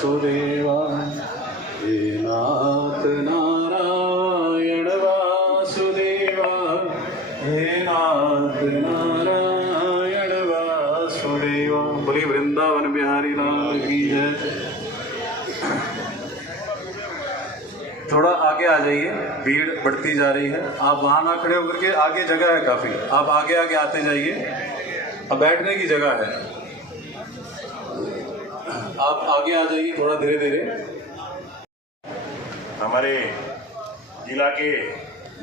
वासुदेवाय। हे नाथ नारायण वासुदेवाय। हे नाथ नारायण वासुदेवाय। बोलिए वृंदावन बिहारी लाल की जय। थोड़ा आगे आ जाइए, भीड़ बढ़ती जा रही है। आप वहाँ ना खड़े होकर के, आगे जगह है काफ़ी, आप आगे आगे आते जाइए, अब बैठने की जगह है। आप आगे आ जाइए थोड़ा धीरे धीरे। हमारे जिला के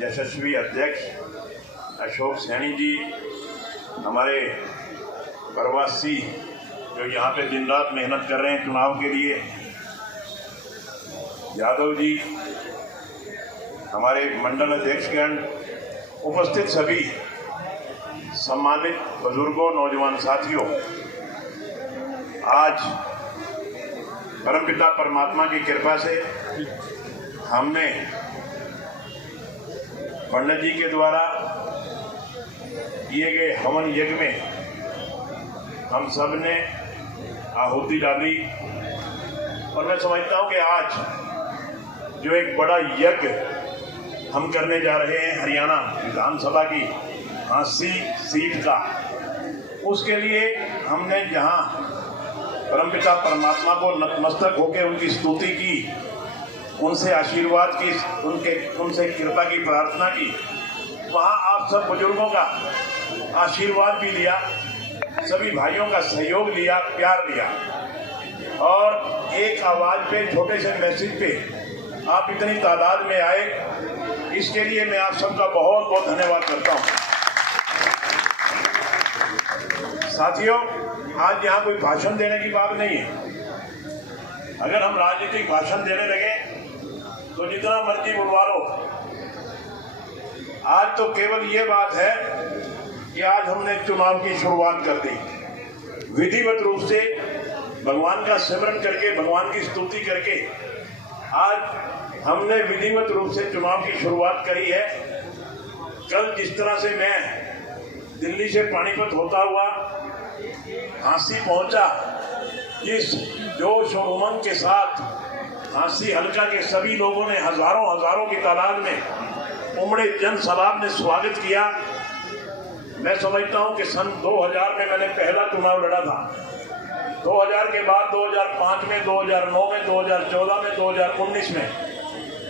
यशस्वी अध्यक्ष अशोक सैनी जी, हमारे प्रवासी जो यहाँ पे दिन रात मेहनत कर रहे हैं चुनाव के लिए, यादव जी, हमारे मंडल अध्यक्षगण, उपस्थित सभी सम्मानित बुजुर्गों, नौजवान साथियों, आज परमपिता परमात्मा की कृपा से हमने पंडित जी के द्वारा किए गए हवन यज्ञ में हम सब ने आहुति डाली। और मैं समझता हूं कि आज जो एक बड़ा यज्ञ हम करने जा रहे हैं हरियाणा विधानसभा की 80 सीट का, उसके लिए हमने जहां परमपिता परमात्मा को नतमस्तक होकर उनकी स्तुति की, उनसे आशीर्वाद की, उनसे कृपा की प्रार्थना की, वहां आप सब बुजुर्गों का आशीर्वाद भी लिया, सभी भाइयों का सहयोग लिया, प्यार लिया, और एक आवाज पे, छोटे से मैसेज पे आप इतनी तादाद में आए, इसके लिए मैं आप सबका बहुत बहुत धन्यवाद करता हूं। साथियों, आज यहाँ कोई भाषण देने की बात नहीं है। अगर हम राजनीतिक भाषण देने लगे तो जितना मर्जी बुलवा लो। आज तो केवल ये बात है कि आज हमने चुनाव की शुरुआत कर दी, विधिवत रूप से भगवान का सिमरन करके, भगवान की स्तुति करके आज हमने विधिवत रूप से चुनाव की शुरुआत करी है। कल जिस तरह से मैं दिल्ली से पानीपत होता हुआ झांसी पहुंचा, जिस जोश और उमंग के साथ झांसी हल्का के सभी लोगों ने हजारों की तादाद में उमड़े जन सलाब ने स्वागत किया। मैं समझता हूं कि सन 2000 में मैंने पहला चुनाव लड़ा था, 2000 के बाद 2005 में, 2009 में, 2014 में, 2019 में,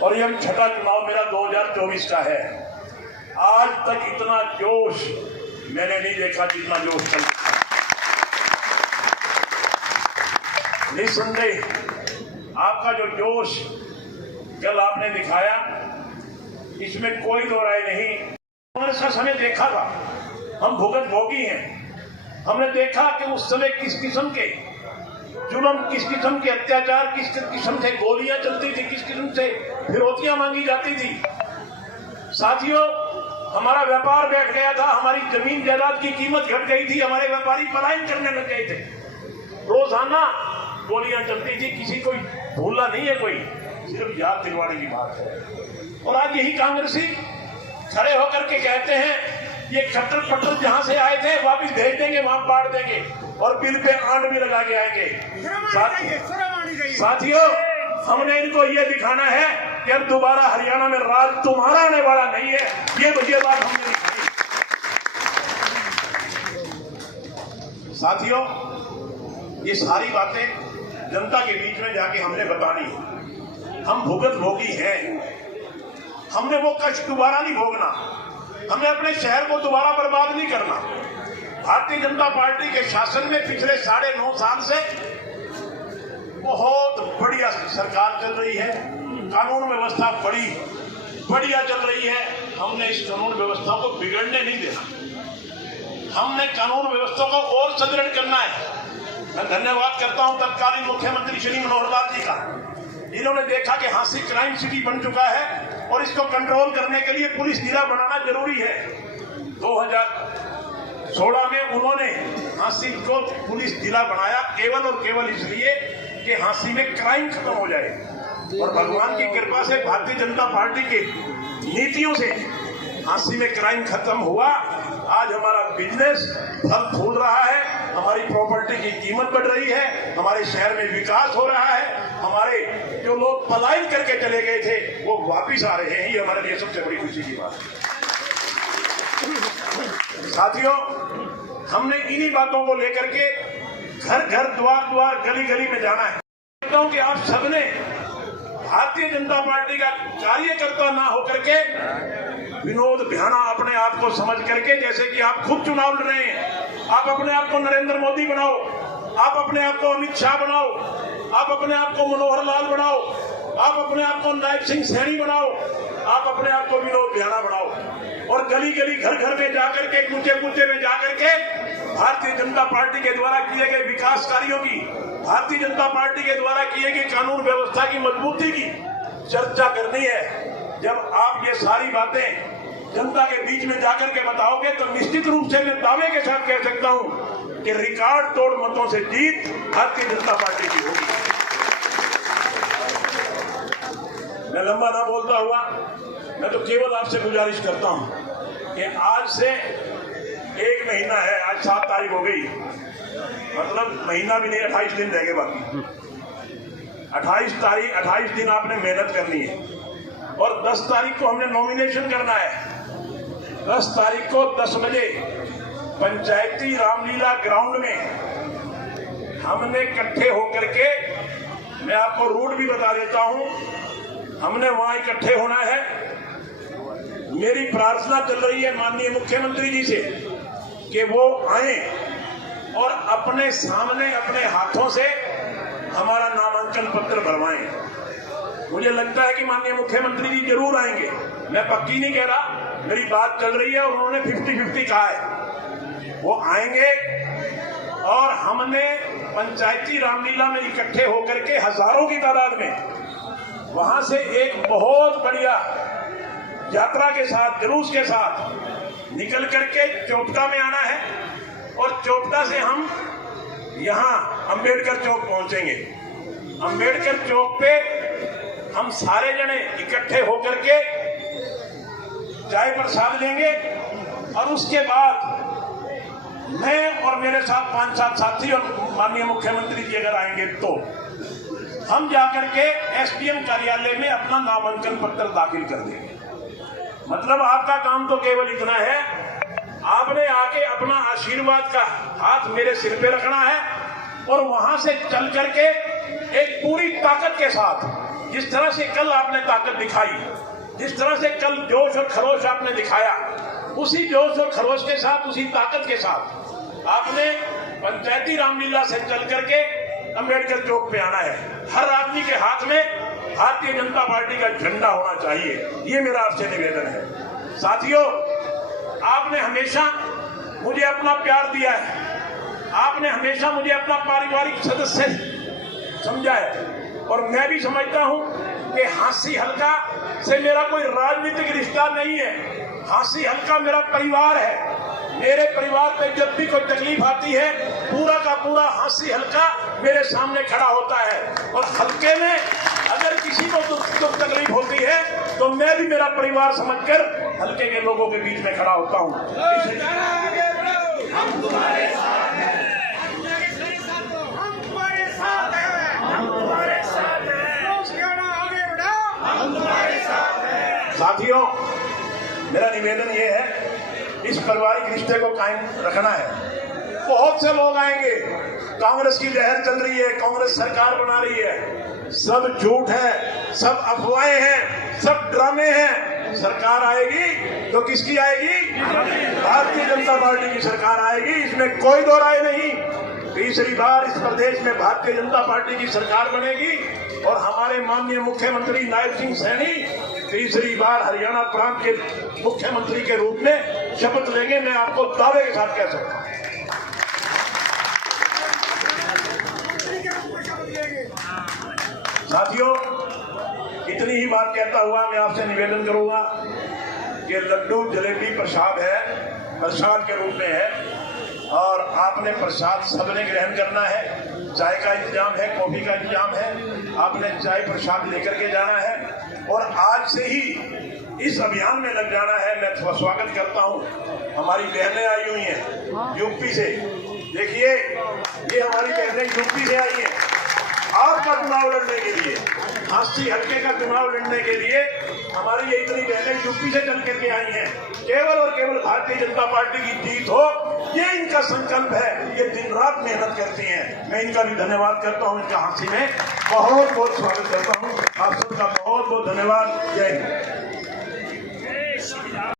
और यह छठा चुनाव मेरा 2024 का है। आज तक इतना जोश मैंने नहीं देखा जितना जोश चल रहा है। निस्संदेह आपका जो जोश कल आपने दिखाया, इसमें कोई दो राय नहीं। कांग्रेस का समय देखा था, हम भुगत भोगी हैं। हमने देखा कि उस समय किस किस्म के जुल्म, किस किस्म के अत्याचार, किस किस्म से गोलियां चलती थी, किस किस्म से फिरौतियां मांगी जाती थी। साथियों, हमारा व्यापार बैठ गया था, हमारी जमीन जायदाद की कीमत घट गई थी, हमारे व्यापारी पलायन करने लग गए थे, रोजाना गोलियां चलती थी। किसी को भूलना नहीं है, कोई सिर्फ याद दिलवाने की बात है। और आज यही कांग्रेसी खड़े होकर के कहते हैं ये कट्टर पट्टर जहां से आए थे वापिस भेज देंगे, वहां बांट देंगे और बिल पे आंट भी लगा के आएंगे। साथियों, हमने इनको ये दिखाना है कि अब दोबारा हरियाणा में राज तुम्हारा आने वाला नहीं है। ये बात हमने दिखाई। साथियों, ये सारी बातें जनता के बीच में जाके हमने बतानी है। हम भुगत भोगी हैं, हमने वो कष्ट दोबारा नहीं भोगना, हमें अपने शहर को दोबारा बर्बाद नहीं करना। भारतीय जनता पार्टी के शासन में पिछले 9.5 साल से बहुत बढ़िया सरकार चल रही है, कानून व्यवस्था बड़ी बढ़िया चल रही है। हमने इस कानून व्यवस्था को बिगड़ने नहीं देना, हमने कानून व्यवस्था को और सुदृढ़ करना है। मैं धन्यवाद करता हूं तत्कालीन मुख्यमंत्री श्री मनोहर लाल जी का, इन्होंने देखा कि झांसी क्राइम सिटी बन चुका है और इसको कंट्रोल करने के लिए पुलिस जिला बनाना जरूरी है। 2016 में उन्होंने झांसी को पुलिस जिला बनाया, केवल और केवल इसलिए कि झांसी में क्राइम खत्म हो जाए। और भगवान की कृपा से, भारतीय जनता पार्टी के नीतियों से झांसी में क्राइम खत्म हुआ। आज हमारा बिजनेस फल फूल रहा है, हमारी प्रॉपर्टी की कीमत बढ़ रही है, हमारे शहर में विकास हो रहा है, हमारे जो लोग पलायन करके चले गए थे वो वापिस आ रहे हैं। ये हमारे लिए सबसे बड़ी खुशी की बात है। साथियों, हमने इन्हीं बातों को लेकर के घर घर द्वार द्वार गली गली में जाना है। कि आप सबने भारतीय जनता पार्टी का कार्यकर्ता ना होकर के विनोद भ्याना अपने आप को समझ करके, जैसे कि आप खुद चुनाव लड़ रहे हैं, आप अपने आप को नरेंद्र मोदी बनाओ, आप अपने आप को अमित शाह बनाओ, आप अपने आप को मनोहर लाल बनाओ, आप अपने आप को नायब सिंह सैनी बनाओ, आप अपने आप को विनोद भ्याना बनाओ और गली गली घर घर में जाकर के, कूचे कूचे में जाकर के भारतीय जनता पार्टी के द्वारा किए गए विकास कार्यों की, भारतीय जनता पार्टी के द्वारा किए गए कानून व्यवस्था की मजबूती की चर्चा करनी है। जब आप ये सारी बातें जनता के बीच में जाकर के बताओगे तो निश्चित रूप से मैं दावे के साथ कह सकता हूं कि रिकॉर्ड तोड़ मतों से जीत भारतीय जनता पार्टी की होगी। मैं लंबा ना बोलता हुआ मैं तो केवल आपसे गुजारिश करता हूं कि आज से 1 महीना है, आज 7 तारीख हो गई, मतलब महीना भी नहीं, 28 दिन रह गए बाकी। 28 दिन आपने मेहनत करनी है और 10 तारीख को हमने नॉमिनेशन करना है। 10 तारीख को 10 बजे पंचायती रामलीला ग्राउंड में हमने इकट्ठे होकर के, मैं आपको रूट भी बता देता हूं, हमने वहां इकट्ठे होना है। मेरी प्रार्थना चल रही है माननीय मुख्यमंत्री जी से कि वो आए और अपने सामने अपने हाथों से हमारा नामांकन पत्र भरवाएं। मुझे लगता है कि माननीय मुख्यमंत्री जी जरूर आएंगे, मैं पक्की नहीं कह रहा, मेरी बात चल रही है और उन्होंने 50-50 कहा है। वो आएंगे और हमने पंचायती रामलीला में इकट्ठे होकर के हजारों की तादाद में वहां से एक बहुत बढ़िया यात्रा के साथ, जुलूस के साथ निकल करके चोपटा में आना है और चोपटा से हम यहाँ अंबेडकर चौक पहुंचेंगे। अंबेडकर चौक पे हम सारे जने इकट्ठे होकर के चाय प्रसाद लेंगे और उसके बाद मैं और मेरे साथ 5-7 साथी और माननीय मुख्यमंत्री जी अगर आएंगे तो हम जाकर के एसडीएम कार्यालय में अपना नामांकन पत्र दाखिल कर देंगे। मतलब आपका काम तो केवल इतना है, आपने आके अपना आशीर्वाद का हाथ मेरे सिर पे रखना है और वहां से चल करके एक पूरी ताकत के साथ, जिस तरह से कल आपने ताकत दिखाई, जिस तरह से कल जोश और खरोश आपने दिखाया, उसी जोश और खरोश के साथ, उसी ताकत के साथ आपने पंचायती रामलीला से चल करके अंबेडकर चौक पे आना है। हर आदमी के हाथ में भारतीय जनता पार्टी का झंडा होना चाहिए, ये मेरा आपसे निवेदन है। साथियों, आपने हमेशा मुझे अपना प्यार दिया है, आपने हमेशा मुझे अपना पारिवारिक सदस्य समझा है और मैं भी समझता हूं कि हांसी हल्का से मेरा कोई राजनीतिक रिश्ता नहीं है। हांसी हल्का मेरा परिवार है। मेरे परिवार पे जब भी कोई तकलीफ आती है, पूरा का पूरा हांसी हल्का मेरे सामने खड़ा होता है और हल्के में अगर किसी को दुख तकलीफ होती है तो मैं भी मेरा परिवार समझकर हल्के के लोगों के बीच में खड़ा होता हूं। हम तुम्हारे साथ हैं, हम तुम्हारे साथ हैं, हम तुम्हारे साथ हैं, आगे बढ़ाओ, हम तुम्हारे साथ हैं। साथियों, मेरा निवेदन ये है, इस पारिवारिक रिश्ते को कायम रखना है। बहुत से लोग आएंगे, कांग्रेस की लहर चल रही है, कांग्रेस सरकार बना रही है, सब झूठ है, सब अफवाहें हैं, सब ड्रामे हैं। सरकार आएगी तो किसकी आएगी? भारतीय जनता पार्टी की सरकार आएगी, इसमें कोई दो राय नहीं। तीसरी बार इस प्रदेश में भारतीय जनता पार्टी की सरकार बनेगी और हमारे माननीय मुख्यमंत्री नायब सिंह सैनी तीसरी बार हरियाणा प्रांत के मुख्यमंत्री के रूप में शपथ लेंगे। मैं आपको दावे के साथ कह सकता हूं। साथियों, इतनी ही बात कहता हुआ मैं आपसे निवेदन करूंगा कि लड्डू जलेबी प्रसाद है, प्रसाद के रूप में है और आपने प्रसाद सबने ग्रहण करना है। चाय का इंतजाम है, कॉफी का इंतजाम है, आपने चाय प्रसाद लेकर के जाना है और आज से ही इस अभियान में लग जाना है। मैं स्वागत करता हूं, हमारी बहनें आई हुई हैं यूपी से, देखिए, ये हमारी बहनें यूपी से आई हैं आपका चुनाव लड़ने के लिए, अस्सी हल्के का चुनाव लड़ने के लिए हमारी ये इतनी बहनें यूपी से चल करके आई हैं। केवल और केवल भारतीय जनता पार्टी की जीत हो, ये इनका संकल्प है। ये दिन रात मेहनत करती हैं। मैं इनका भी धन्यवाद करता हूँ, इनका हाथी में बहुत बहुत स्वागत करता हूँ। आप सबका बहुत बहुत धन्यवाद। जय हिंद।